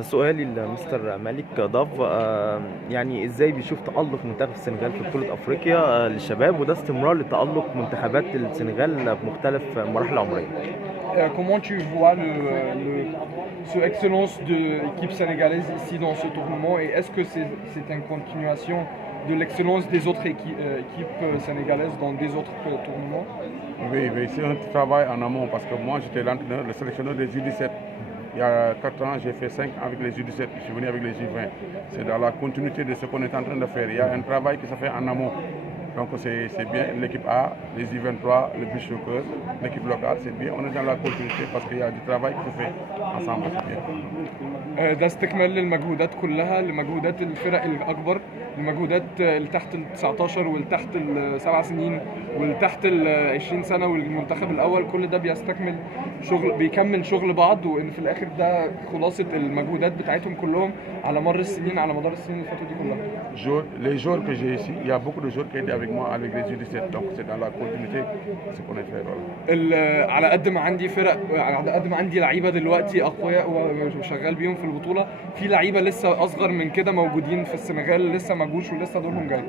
سؤالي لمستر مالك ضاف يعني ازاي بيشوف تألق منتخب السنغال في بطولة افريقيا للشباب، وده استمرار لتألق منتخبات السنغال بمختلف المراحل العمرية. Comment tu vois ce excellence de l'équipe sénégalaise ici dans ce tournoi et est-ce que c'est une continuation de l'excellence des autres équipes sénégalaises dans des autres tournois? Oui, oui, c'est un travail en amont parce que moi j'étais l'entraîneur, le sélectionneur des U17. Il y a 4 ans, j'ai fait 5 avec les U17, je suis venu avec les U20. C'est dans la continuité de ce qu'on est en train de faire. Il y a un travail qui se fait en amont. Donc c'est bien, l'équipe A, les U23, le beach soccer, l'équipe locale, c'est bien. On est dans la continuité parce qu'il y a du travail qui se fait ensemble, c'est bien. ده استكمال للمجهودات كلها، لمجهودات الفرق الأكبر، لمجهودات اللي تحت ال 19 واللي تحت ال7 سنين واللي تحت ال 20 سنة والمنتخب الأول. كل ده بيستكمل شغل، بيكمل شغل بعض، وإن في الآخر ده خلاصة المجهودات بتاعتهم كلهم على مر السنين، على مدار السنين اللي فاتوا دي كلها. Les joueurs que j'ai ici, il y a beaucoup de joueurs qui étaient avec moi avec les U17, donc c'est dans la continuité de ce qu'on a fait. Voilà. على قد ما عندي فرق، على قد ما عندي لعيبة دلوقتي أقوياء وشغال بيهم في البطولة، في لعيبة لسه أصغر من كده موجودين في السنغال لسه ما جوش ولسه دورهم جاي.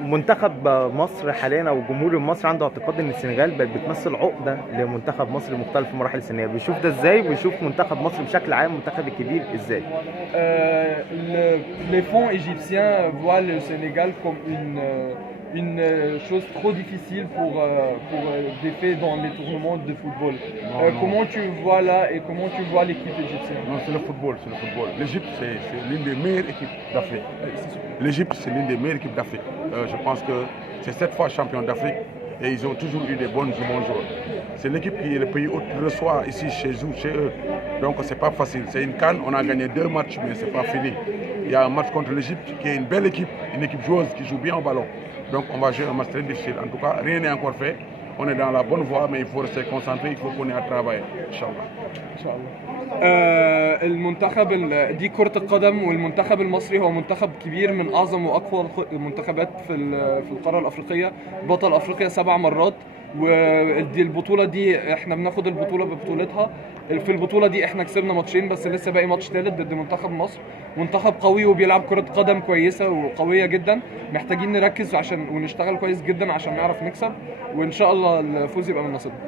منتخب مصر حاليا او الجمهور المصري عنده اعتقاد ان السنغال بقت بتمثل عقده لمنتخب مصر المختلف في المراحل السنيه، بيشوف ده ازاي؟ وبيشوف منتخب مصر بشكل عام المنتخب الكبير ازاي؟ Les fonds égyptiens voient le Sénégal comme une chose trop difficile pour des faits dans les tournements de football. Comment tu vois là et comment tu vois l'équipe égyptienne? Non, c'est le football, c'est le football. L'Égypte, c'est l'une des meilleures équipes d'Afrique. L'Égypte, c'est l'une des meilleures équipes d'Afrique. Je pense que c'est 7 fois champion d'Afrique et ils ont toujours eu des bons joueurs. C'est l'équipe qui est le pays hôte qui reçoit ici chez eux. Donc c'est pas facile. C'est une CAN, on a gagné 2 matchs, mais c'est pas fini. Il y a un match contre l'Égypte qui est une belle équipe, une équipe joueuse qui joue bien au ballon. Donc on va jouer un match très difficile. En tout cas, rien n'est encore fait. On est dans la bonne voie, mais il faut rester concentré, il faut qu'on ait à travailler. Inch'Allah. Inch'Allah. المنتخب دي كرة القدم، والمنتخب المصري هو منتخب كبير من أعظم وأقوى المنتخبات في القارة الأفريقية، بطل أفريقيا 7 مرات. ودي البطولة دي احنا بناخد البطولة ببطولتها. في البطولة دي احنا كسبنا ماتشين بس، لسه باقي ماتش ثالث ضد منتخب مصر، منتخب قوي وبيلعب كرة قدم كويسة وقوية جدا. محتاجين نركز ونشتغل كويس جدا عشان نعرف نكسب، وإن شاء الله الفوز يبقى من نصيبنا.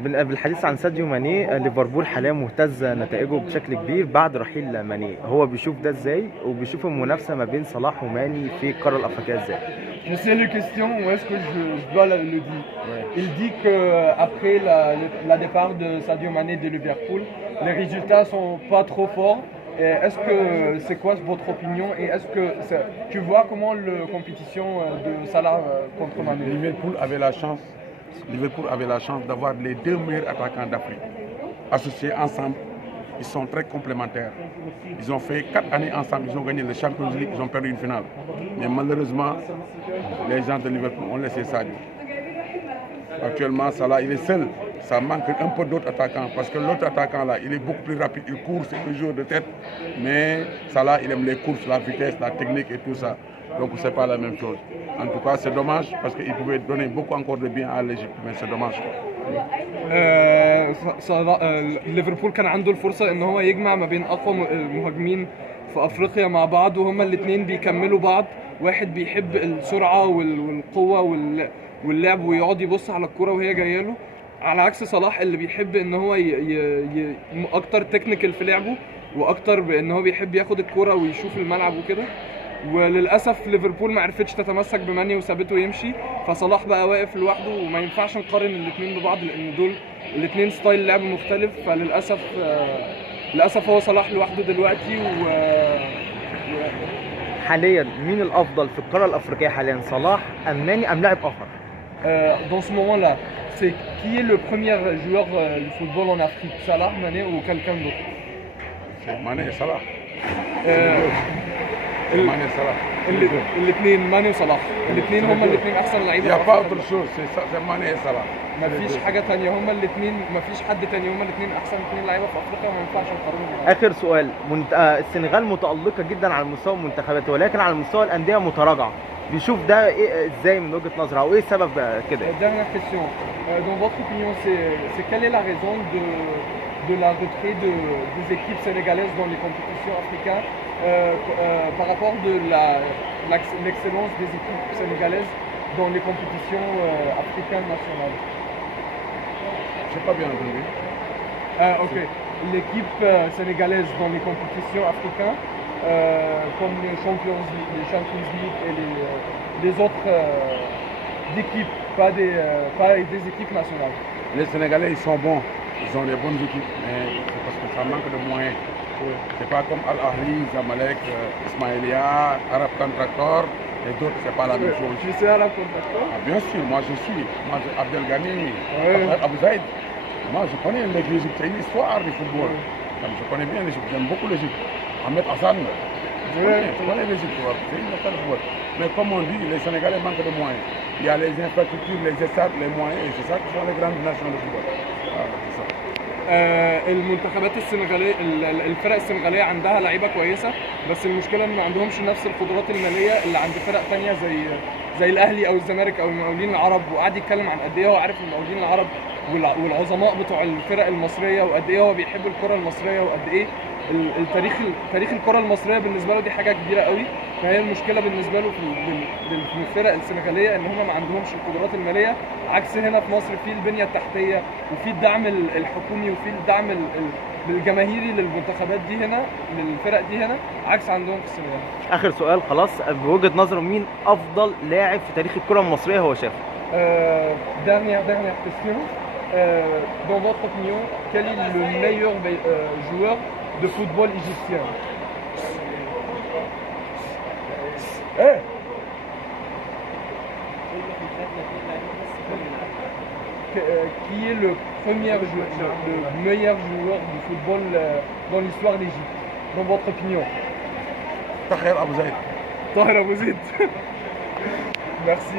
بالحديث عن ساديو ماني، ليفربول حاليا مهتز نتائجه بشكل كبير بعد رحيل ماني، هو بيشوف ده ازاي؟ وبيشوف المنافسه ما بين صلاح وماني في القاره الافريقيه ازاي؟ Je sais la question, ou est-ce que je dois le dire? Ouais. Il dit qu'après la départ de Sadio Mané de Liverpool, les résultats sont pas trop forts. Est-ce que c'est quoi votre opinion et est-ce que tu vois comment la compétition de Salah contre Mané? Liverpool avait la chance d'avoir les 2 meilleurs attaquants d'Afrique associés ensemble. Ils sont très complémentaires. Ils ont fait 4 années ensemble, ils ont gagné le Champions League, ils ont perdu une finale. Mais malheureusement, les gens de Liverpool ont laissé Sadio. Actuellement, Salah, il est seul. Ça manque un peu d'autres attaquants parce que l'autre attaquant là, il est beaucoup plus rapide, il court, c'est un joueur de tête. Mais Salah, il aime les courses, la vitesse, la technique et tout ça. Donc c'est pas la même chose. En tout cas, c'est dommage parce qu'il pouvait donner beaucoup encore de bien à l'Égypte, mais c'est dommage. ليفربول كان عنده الفرصة ان هو يجمع ما بين اقوى مهاجمين في افريقيا مع بعض، وهما الاثنين بيكملوا بعض. واحد بيحب السرعة والقوة واللعب ويقعد يبص على الكرة وهي جايه له، على عكس صلاح اللي بيحب ان هو اكتر تكنيكال في لعبه، واكتر بان هو بيحب ياخد الكرة ويشوف الملعب وكده. وللاسف ليفربول ما عرفتش تتمسك بماني وسابته يمشي، فصلاح بقى واقف لوحده، وما ينفعش نقارن الاثنين ببعض لان دول الاثنين ستايل لعب مختلف. فللاسف هو صلاح لوحده دلوقتي. حاليا مين الافضل في القاره الافريقيه حاليا، صلاح ام ماني ام لاعب اخر؟ Dans ce moment-là, c'est qui est le premier joueur du football en Afrique, Salah, Mané ou quelqu'un d'autre? C'est Mané et Salah. Mané et Salah. الاثنين ماني وصلاح، الاثنين هما الاثنين احسن لعيبه. Il n'y a pas autre chose, c'est Mané et Salah. مفيش حاجه ثانيه، هما الاثنين، مفيش حد ثاني، هما الاثنين احسن اثنين لعيبه في افريقيا، ما ينفعش نقارنهم. اخر سؤال، السنغال متالقه جدا على مستوى المنتخبات ولكن على مستوى الانديه متراجعه، بيشوف ده ازاي من وجهه نظره او ايه السبب كده؟ Dernière question. Dans votre opinion, c'est quelle est la raison de la retrait des équipes sénégalaises dans les compétitions africaines par rapport de l'excellence des équipes sénégalaises dans les compétitions africaines nationales. Je n'ai pas bien entendu. Ok. L'équipe sénégalaise dans les compétitions africaines, comme les Champions League et les autres équipes, pas des équipes nationales. Les Sénégalais, ils sont bons. Ils ont des bonnes équipes, mais c'est parce que ça manque de moyens. C'est pas comme Al-Ahli, Zamalek, Ismaïlia, Arab Contractor et d'autres, c'est pas la même chose. Tu sais Arab Contractor? Ah, bien sûr, moi je suis. Moi, Abdel Ghani, Abou Zaïd. Moi, je connais l'Égypte, c'est une histoire du football. Donc, je connais bien l'Égypte, j'aime beaucoup l'Égypte. Ahmed Hassan, je connais l'Égypte, c'est une histoire de football. Mais comme on dit, les Sénégalais manquent de moyens. Il y a les infrastructures, les stades, les moyens, et c'est ça qui sont les grandes nations de football. C'est ça. المنتخبات السنغاليه الفرق السنغاليه عندها لعيبه كويسه، بس المشكله ان ما عندهمش نفس القدرات الماليه اللي عند فرق تانية زي الاهلي او الزمالك او المقاولين العرب. وقعد يتكلم عن قد ايه هو عارف المقاولين العرب والعظماء بتوع الفرق المصريه، وقد ايه هو بيحب الكره المصريه، وقد ايه تاريخ الكره المصريه بالنسبه له دي حاجه كبيره قوي. فهي المشكله بالنسبه له في الفرق السنغاليه ان هم ما عندهمش القدرات الماليه، عكس هنا في مصر في البنيه التحتيه وفي الدعم الحكومي وفي الدعم الجماهيري للمنتخبات دي هنا، للفرق دي هنا، عكس عندهم في السنغال. اخر سؤال خلاص، بوجهة نظره مين افضل لاعب في تاريخ الكرة المصرية هو شافه؟ Dernière question. Dans votre opinion, quel est le meilleur joueur de football égyptien? Qui est le meilleur joueur de football dans l'histoire d'Égypte, dans votre opinion? Tahir Abou Zaïd. Tahir Abou Zaïd. Merci.